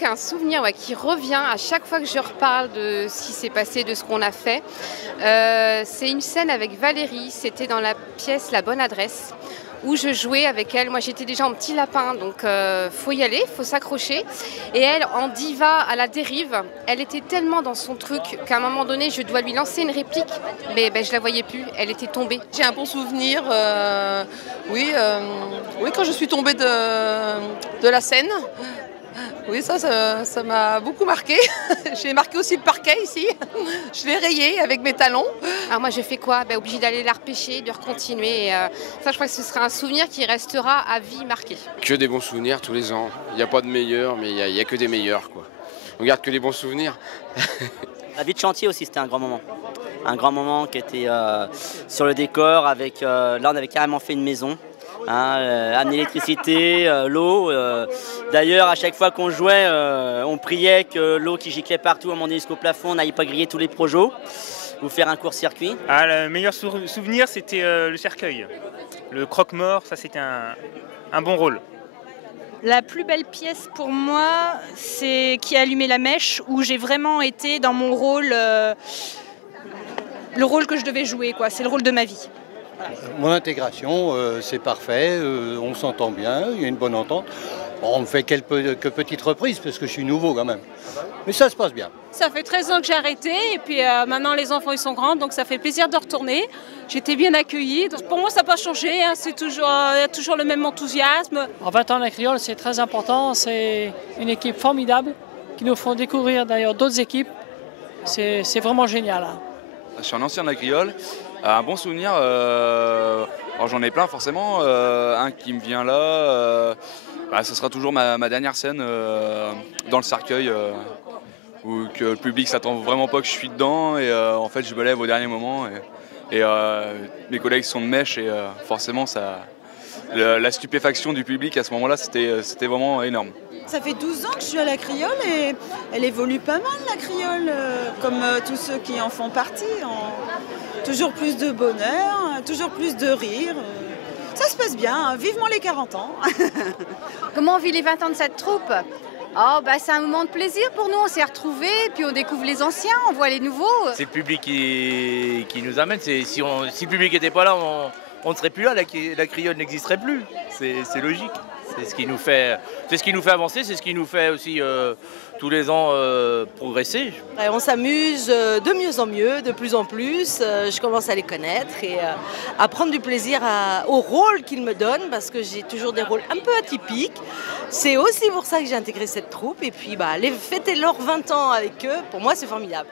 qu'un souvenir qui revient à chaque fois que je reparle de ce qui s'est passé, de ce qu'on a fait. C'est une scène avec Valérie, c'était dans la pièce La Bonne Adresse, où je jouais avec elle. Moi, j'étais déjà en petit lapin, donc faut y aller, faut s'accrocher. Et elle, en diva à la dérive, elle était tellement dans son truc qu'à un moment donné, je dois lui lancer une réplique, mais je la voyais plus, elle était tombée. J'ai un bon souvenir, oui, quand je suis tombée de la scène. Oui, ça m'a beaucoup marqué. J'ai marqué aussi le parquet ici. Je l'ai rayé avec mes talons. Alors moi, je fais quoi? Obligée d'aller la repêcher, de recontinuer. Et, ça, je crois que ce sera un souvenir qui restera à vie marqué. Que des bons souvenirs tous les ans. Il n'y a pas de meilleurs, mais il n'y a que des meilleurs, quoi. On garde que des bons souvenirs. La vie de chantier aussi, c'était un grand moment. Un grand moment qui était sur le décor. Avec, là, on avait carrément fait une maison. Amener l'électricité, l'eau. D'ailleurs, à chaque fois qu'on jouait, on priait que l'eau qui giclait partout, à mon jusqu'au plafond, n'aille pas griller tous les projets ou faire un court-circuit. Le meilleur souvenir, c'était le cercueil. Le croque-mort, ça c'était un bon rôle. La plus belle pièce pour moi, c'est Qui a allumé la mèche, où j'ai vraiment été dans mon rôle, le rôle que je devais jouer, quoi. C'est le rôle de ma vie. Mon intégration, c'est parfait, on s'entend bien, il y a une bonne entente. Bon, on fait quelques petites reprises parce que je suis nouveau quand même. Mais ça se passe bien. Ça fait 13 ans que j'ai arrêté et puis maintenant les enfants ils sont grands donc ça fait plaisir de retourner. J'étais bien accueillie. Donc, pour moi ça n'a pas changé, hein. Il y a toujours le même enthousiasme. En 20 ans la Criole c'est très important, c'est une équipe formidable qui nous font découvrir d'ailleurs d'autres équipes. C'est vraiment génial. Hein. Je suis un ancien de la Criole. Un bon souvenir, alors j'en ai plein forcément, un qui me vient là, ce sera toujours ma dernière scène dans le cercueil, où que le public s'attend vraiment pas que je suis dedans et en fait je me lève au dernier moment et mes collègues sont de mèche et forcément la stupéfaction du public à ce moment-là c'était vraiment énorme. Ça fait 12 ans que je suis à la Criole et elle évolue pas mal la Criole, comme tous ceux qui en font partie. Toujours plus de bonheur, toujours plus de rire. Ça se passe bien, hein. Vivement les 40 ans. Comment on vit les 20 ans de cette troupe? C'est un moment de plaisir pour nous, on s'est retrouvés, puis on découvre les anciens, on voit les nouveaux. C'est le public qui nous amène, si le public n'était pas là, on ne serait plus là, la Criole n'existerait plus, c'est logique. C'est ce qui nous fait avancer, c'est ce qui nous fait aussi tous les ans progresser. On s'amuse de mieux en mieux, de plus en plus. Je commence à les connaître et à prendre du plaisir au rôle qu'ils me donnent parce que j'ai toujours des rôles un peu atypiques. C'est aussi pour ça que j'ai intégré cette troupe et puis fêter leurs 20 ans avec eux, pour moi c'est formidable.